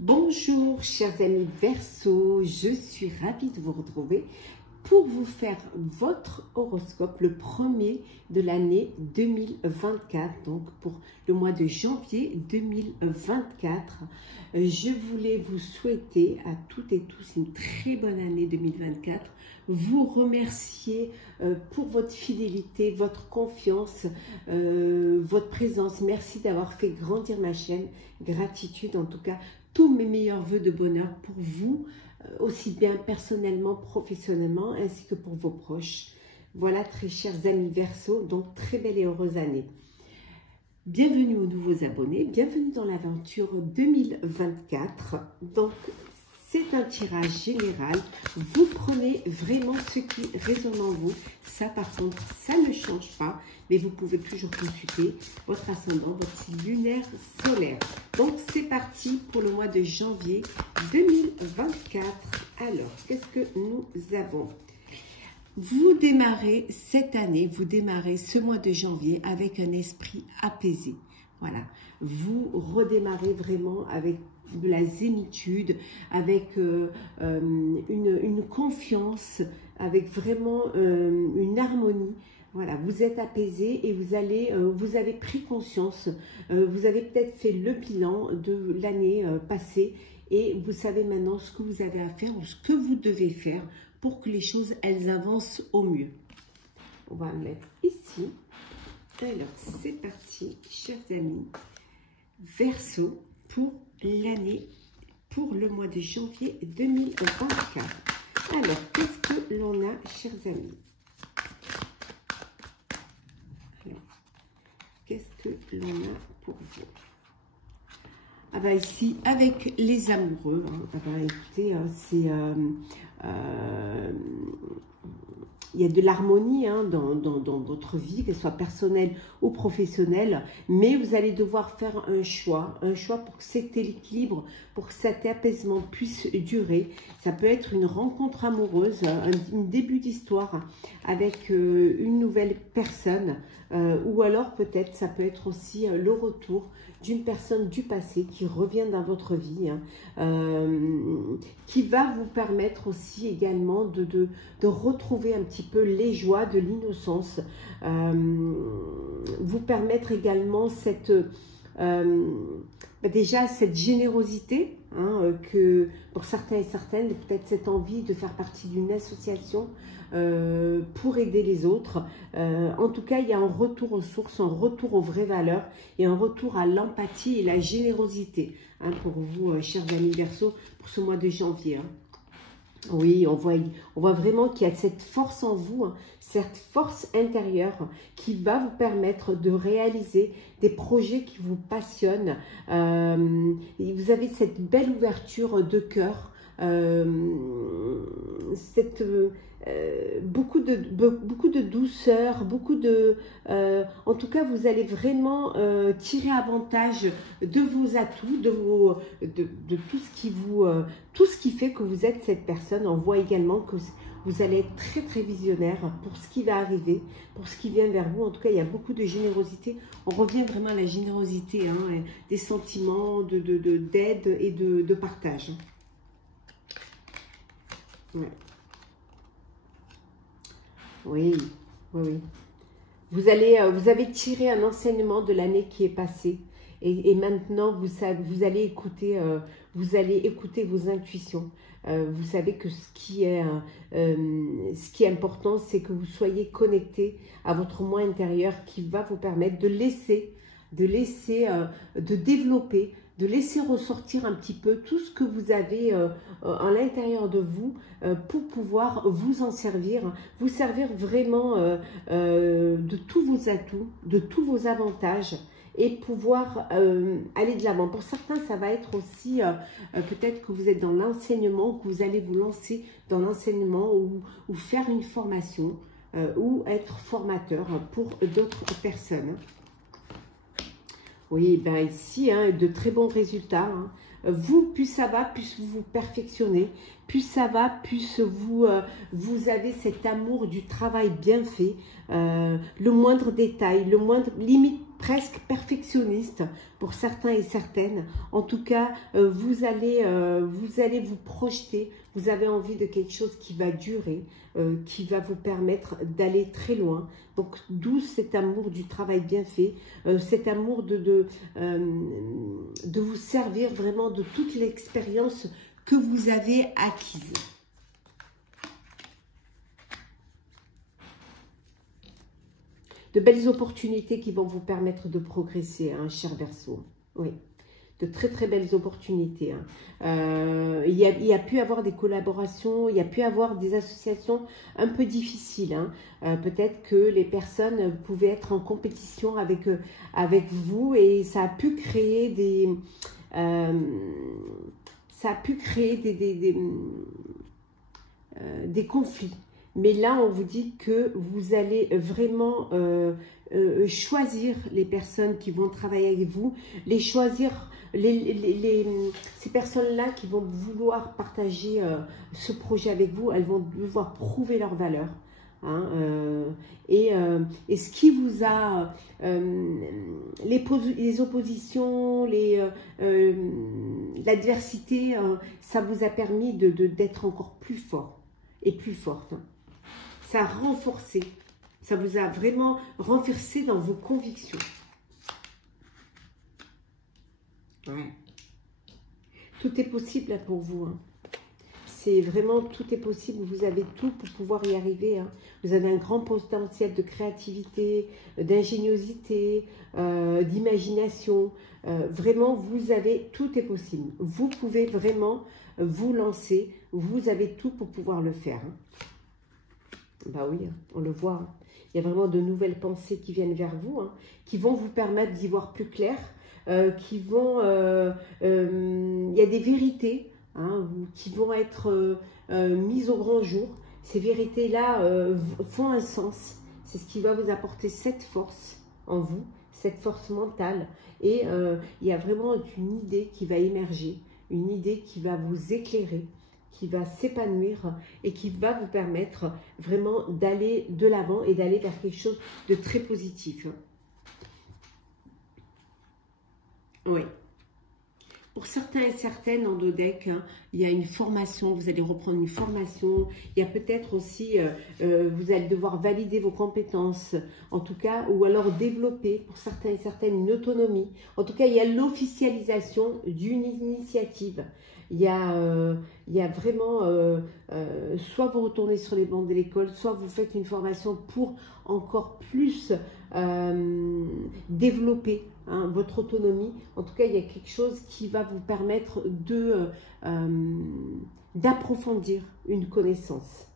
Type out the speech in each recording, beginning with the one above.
Bonjour chers amis Verseau, je suis ravie de vous retrouver pour vous faire votre horoscope, le premier de l'année 2024, donc pour le mois de janvier 2024. Je voulais vous souhaiter à toutes et tous une très bonne année 2024, vous remercier pour votre fidélité, votre confiance, votre présence. Merci d'avoir fait grandir ma chaîne, gratitude en tout cas. Tous mes meilleurs voeux de bonheur pour vous, aussi bien personnellement, professionnellement, ainsi que pour vos proches. Voilà, très chers amis Verseau, donc très belle et heureuse année. Bienvenue aux nouveaux abonnés, bienvenue dans l'aventure 2024. Donc, c'est un tirage général. Vous prenez vraiment ce qui résonne en vous. Ça, par contre, ça ne change pas. Mais vous pouvez toujours consulter votre ascendant, votre signe lunaire, solaire. Donc, c'est parti pour le mois de janvier 2024. Alors, qu'est-ce que nous avons ? Vous démarrez cette année, vous démarrez ce mois de janvier avec un esprit apaisé. Voilà, vous redémarrez vraiment avec de la zénitude, avec une confiance, avec vraiment une harmonie. Voilà, vous êtes apaisé et vous avez pris conscience, vous avez peut-être fait le bilan de l'année passée et vous savez maintenant ce que vous avez à faire ou ce que vous devez faire pour que les choses, elles avancent au mieux. On va le mettre ici. Alors, c'est parti, chers amis. Verseau pour l'année, pour le mois de janvier 2024. Alors, qu'est-ce que l'on a, chers amis? Alors, qu'est-ce que l'on a pour vous? Ah bah ici, avec les amoureux, hein, ah bah écoutez, il y a de l'harmonie hein, dans votre vie, qu'elle soit personnelle ou professionnelle, mais vous allez devoir faire un choix pour que cet équilibre, pour que cet apaisement puisse durer. Ça peut être une rencontre amoureuse, un début d'histoire avec une nouvelle personne, ou alors peut-être ça peut être aussi le retour d'une personne du passé qui revient dans votre vie, hein, qui va vous permettre aussi également de retrouver un petit peu les joies de l'innocence, vous permettre également cette, déjà cette générosité, hein, que pour certains et certaines, peut-être cette envie de faire partie d'une association pour aider les autres. En tout cas, il y a un retour aux sources, un retour aux vraies valeurs et un retour à l'empathie et la générosité hein, pour vous, chers amis Verseau, pour ce mois de janvier. Hein. Oui, on voit vraiment qu'il y a cette force en vous, hein, cette force intérieure qui va vous permettre de réaliser des projets qui vous passionnent. Vous avez cette belle ouverture de cœur, beaucoup de douceur, en tout cas vous allez vraiment tirer avantage de vos atouts, de tout ce qui fait que vous êtes cette personne. On voit également que vous allez être très très visionnaire pour ce qui va arriver, pour ce qui vient vers vous. En tout cas, il y a beaucoup de générosité. On revient vraiment à la générosité, hein, des sentiments d'aide et de partage. Ouais. Oui, oui, oui. Vous avez tiré un enseignement de l'année qui est passée et maintenant vous allez écouter vos intuitions. Vous savez que ce qui est important, c'est que vous soyez connecté à votre moi intérieur qui va vous permettre de développer, de laisser ressortir un petit peu tout ce que vous avez à l'intérieur de vous pour pouvoir vous en servir, vous servir vraiment de tous vos atouts, de tous vos avantages et pouvoir aller de l'avant. Pour certains, ça va être aussi peut-être que vous êtes dans l'enseignement, que vous allez vous lancer dans l'enseignement ou faire une formation ou être formateur pour d'autres personnes. Oui, ben ici, hein, de très bons résultats. Hein. Plus ça va, plus vous vous perfectionnez, plus ça va, plus vous avez cet amour du travail bien fait. Le moindre détail, limite presque perfectionniste pour certains et certaines. En tout cas, vous allez vous projeter. Vous avez envie de quelque chose qui va durer, qui va vous permettre d'aller très loin. Donc, d'où cet amour du travail bien fait, cet amour de vous servir vraiment de toute l'expérience que vous avez acquise. De belles opportunités qui vont vous permettre de progresser, hein, cher Verseau. Oui, de très très belles opportunités. Hein. Il y a pu avoir des collaborations, il y a pu avoir des associations un peu difficiles. Hein. Peut-être que les personnes pouvaient être en compétition avec vous et ça a pu créer des... des conflits. Mais là, on vous dit que vous allez vraiment choisir les personnes qui vont travailler avec vous, les choisir, ces personnes-là qui vont vouloir partager ce projet avec vous, elles vont devoir prouver leur valeur. Hein, et ce qui vous a, les oppositions, l'adversité, ça vous a permis d'être encore plus fort et plus forte. Hein. Ça a renforcé, ça vous a vraiment renforcé dans vos convictions. Ouais. Tout est possible là pour vous. Hein. C'est vraiment, tout est possible. Vous avez tout pour pouvoir y arriver. Hein. Vous avez un grand potentiel de créativité, d'ingéniosité, d'imagination. Vraiment, vous avez, tout est possible. Vous pouvez vraiment vous lancer. Vous avez tout pour pouvoir le faire. Hein. Bah oui, on le voit. Hein. Il y a vraiment de nouvelles pensées qui viennent vers vous, hein, qui vont vous permettre d'y voir plus clair, qui vont... il y a des vérités hein, qui vont être mises au grand jour. Ces vérités-là font un sens. C'est ce qui va vous apporter cette force en vous, cette force mentale. Et il y a vraiment une idée qui va émerger, une idée qui va vous éclairer, qui va s'épanouir et qui va vous permettre vraiment d'aller de l'avant et d'aller vers quelque chose de très positif. Oui. Pour certains et certaines en Dodec, hein, il y a une formation, vous allez reprendre une formation. Il y a peut-être aussi, vous allez devoir valider vos compétences, en tout cas, ou alors développer pour certains et certaines une autonomie. En tout cas, il y a l'officialisation d'une initiative. Il y a vraiment, soit vous retournez sur les bancs de l'école, soit vous faites une formation pour encore plus développer hein, votre autonomie. En tout cas, il y a quelque chose qui va vous permettre d'approfondir une connaissance.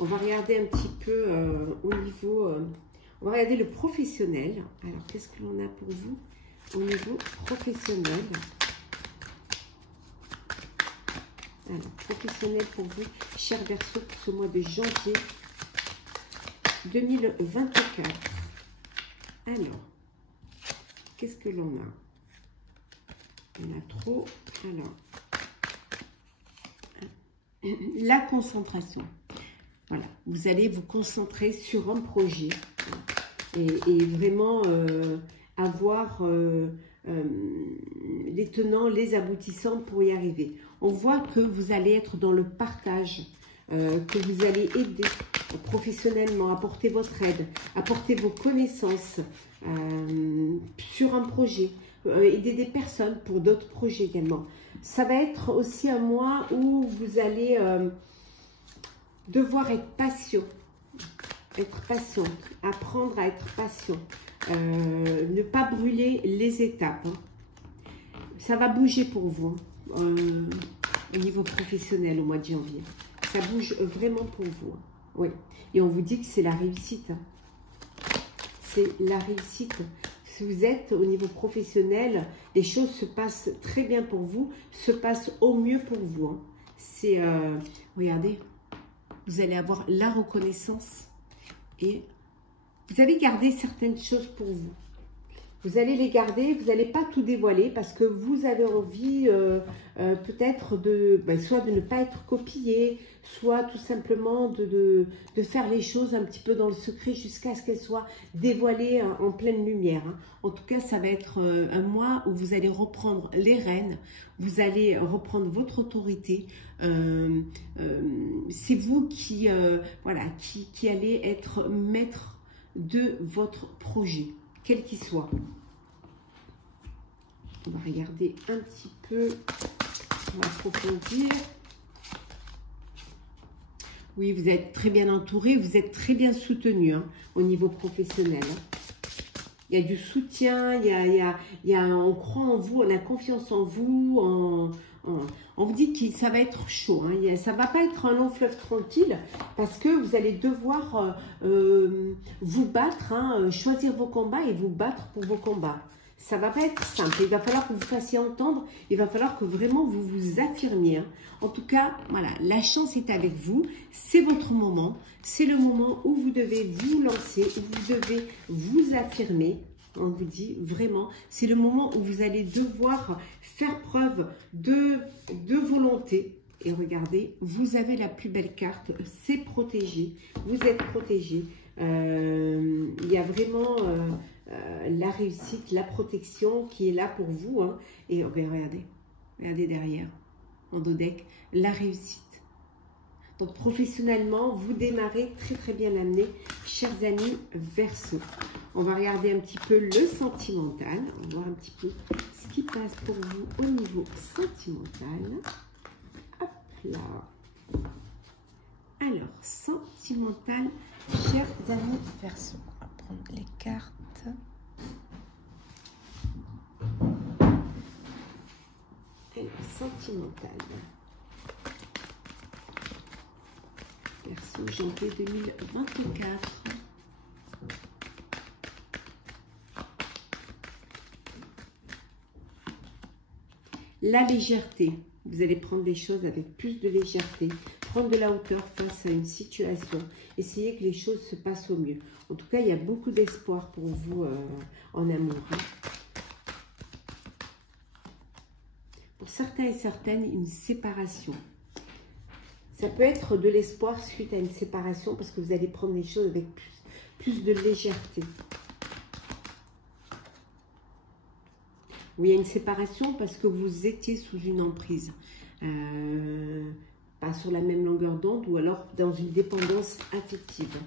On va regarder un petit peu au niveau... on va regarder le professionnel. Alors, qu'est-ce que l'on a pour vous au niveau professionnel? Alors, professionnel pour vous, cher Verseau, pour ce mois de janvier 2024. Alors, qu'est-ce que l'on a? On a trop. Alors, la concentration. Voilà, vous allez vous concentrer sur un projet et vraiment avoir les tenants, les aboutissants pour y arriver. On voit que vous allez être dans le partage, que vous allez aider professionnellement, apporter votre aide, apporter vos connaissances sur un projet, aider des personnes pour d'autres projets également. Ça va être aussi un mois où vous allez devoir être patient, apprendre à être patient, ne pas brûler les étapes. Hein. Ça va bouger pour vous au niveau professionnel au mois de janvier. Ça bouge vraiment pour vous. Hein. Oui. Et on vous dit que c'est la réussite. Hein. C'est la réussite. Si vous êtes au niveau professionnel, les choses se passent très bien pour vous, se passent au mieux pour vous. Hein. C'est, regardez, vous allez avoir la reconnaissance et vous avez gardé certaines choses pour vous. Vous allez les garder, vous n'allez pas tout dévoiler parce que vous avez envie peut-être soit de ne pas être copié, soit tout simplement de faire les choses un petit peu dans le secret jusqu'à ce qu'elles soient dévoilées en pleine lumière. Hein. En tout cas, ça va être un mois où vous allez reprendre les rênes, vous allez reprendre votre autorité. C'est vous qui allez être maître de votre projet, quel qu'il soit. On va regarder un petit peu, on va approfondir. Oui, vous êtes très bien entouré, vous êtes très bien soutenu hein, au niveau professionnel. Hein. Il y a du soutien, on croit en vous, on a confiance en vous, on vous dit que ça va être chaud. Hein. Ça ne va pas être un long fleuve tranquille parce que vous allez devoir vous battre, hein, choisir vos combats et vous battre pour vos combats. Ça ne va pas être simple. Il va falloir que vous fassiez entendre. Il va falloir que vraiment vous vous affirmiez. Hein. En tout cas, voilà, la chance est avec vous. C'est votre moment. C'est le moment où vous devez vous lancer, où vous devez vous affirmer. On vous dit vraiment, c'est le moment où vous allez devoir faire preuve de volonté. Et regardez, vous avez la plus belle carte, c'est protégé. Vous êtes protégé. Il y a vraiment la réussite, la protection qui est là pour vous. Hein. Et regardez derrière, en dos deck, la réussite. Donc professionnellement, vous démarrez très très bien amené, chers amis Verseau. On va regarder un petit peu le sentimental. On va voir un petit peu ce qui passe pour vous au niveau sentimental. Hop là. Alors, sentimental, chers amis Verseau. On va prendre les cartes. Alors, sentimental. Verseau, janvier 2024. La légèreté. Vous allez prendre les choses avec plus de légèreté. Prendre de la hauteur face à une situation. Essayez que les choses se passent au mieux. En tout cas, il y a beaucoup d'espoir pour vous en amour. Hein. Pour certains et certaines, une séparation. Ça peut être de l'espoir suite à une séparation parce que vous allez prendre les choses avec plus de légèreté. Oui, il y a une séparation parce que vous étiez sous une emprise. Pas sur la même longueur d'onde ou alors dans une dépendance affective.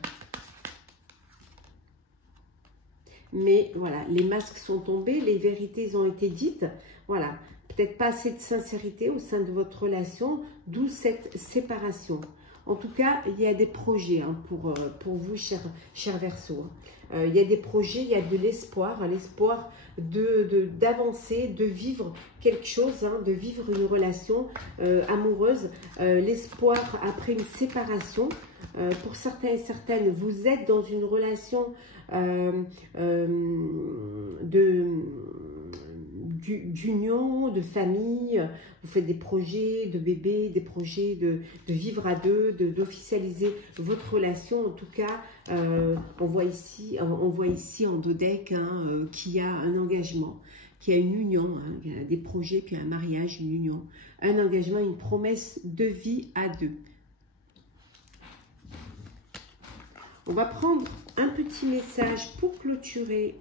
Mais voilà, les masques sont tombés, les vérités ont été dites. Voilà, peut-être pas assez de sincérité au sein de votre relation, d'où cette séparation. En tout cas, il y a des projets hein, pour vous, cher Verseau. Il y a des projets, il y a de l'espoir, l'espoir d'avancer, de vivre quelque chose, hein, de vivre une relation amoureuse, l'espoir après une séparation. Pour certains et certaines, vous êtes dans une relation d'union, de famille, vous faites des projets de bébé, des projets de vivre à deux, d'officialiser votre relation. En tout cas, on voit ici en dos deck hein, qu'il y a un engagement, qu'il y a une union, hein, il y a des projets, puis un mariage, une union, un engagement, une promesse de vie à deux. On va prendre un petit message pour clôturer.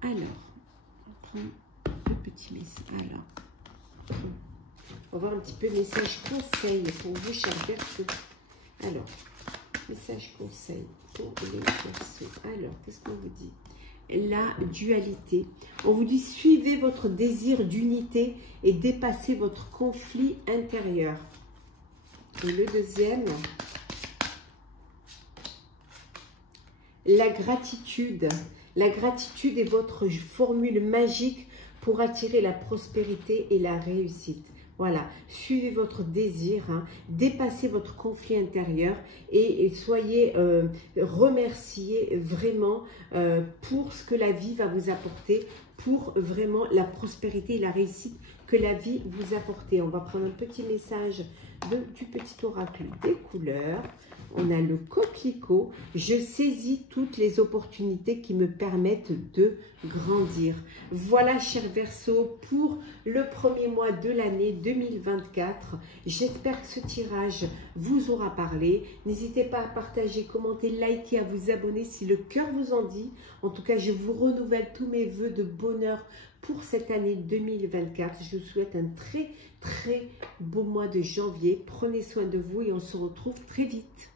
Alors, on va prendre le petit message. Alors, on va voir un petit peu message conseil pour vous, chers Verseaux. Alors, message conseil pour les Verseaux. Alors, qu'est-ce qu'on vous dit? La dualité. On vous dit, suivez votre désir d'unité et dépassez votre conflit intérieur. Et le deuxième... La gratitude. La gratitude est votre formule magique pour attirer la prospérité et la réussite. Voilà, suivez votre désir, hein, dépassez votre conflit intérieur et soyez remerciés vraiment pour ce que la vie va vous apporter, pour vraiment la prospérité et la réussite que la vie vous apporte. On va prendre un petit message du petit oracle des couleurs on a le coquelicot. Je saisis toutes les opportunités qui me permettent de grandir. Voilà, chers Verseaux, pour le premier mois de l'année 2024. J'espère que ce tirage vous aura parlé. N'hésitez pas à partager, commenter, liker, à vous abonner si le cœur vous en dit. En tout cas, je vous renouvelle tous mes vœux de bonheur pour cette année 2024. Je vous souhaite un très beau mois de janvier. Prenez soin de vous et on se retrouve très vite.